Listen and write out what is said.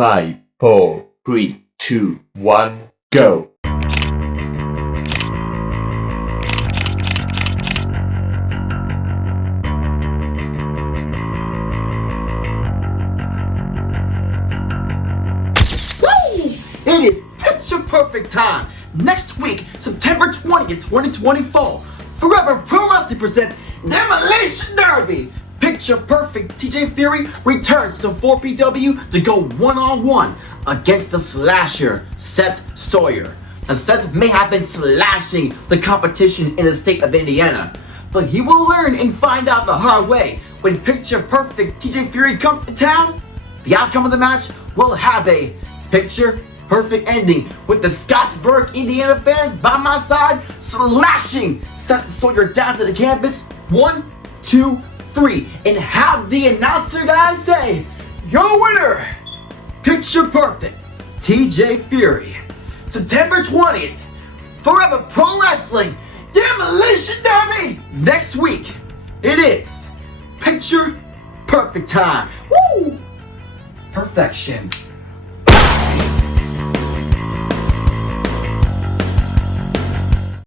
5, 4, 3, 2, 1, go! Woo! It is picture perfect time. Next week, September 20th, 2024, Forever Pro Wrestling presents Demolition Derby. Picture perfect TJ Fury returns to 4PW to go one-on-one against the slasher Seth Sawyer. Now Seth may have been slashing the competition in the state of Indiana, but he will learn and find out the hard way when picture perfect TJ Fury comes to town. The outcome of the match will have a picture perfect ending with the Scottsburg, Indiana fans by my side slashing Seth Sawyer down to the canvas. 1, 2, 3, and have the announcer guys say, your winner, picture perfect TJ Fury. September 20th, Forever Pro Wrestling Demolition Derby. Next week, it is picture perfect time. Woo! Perfection.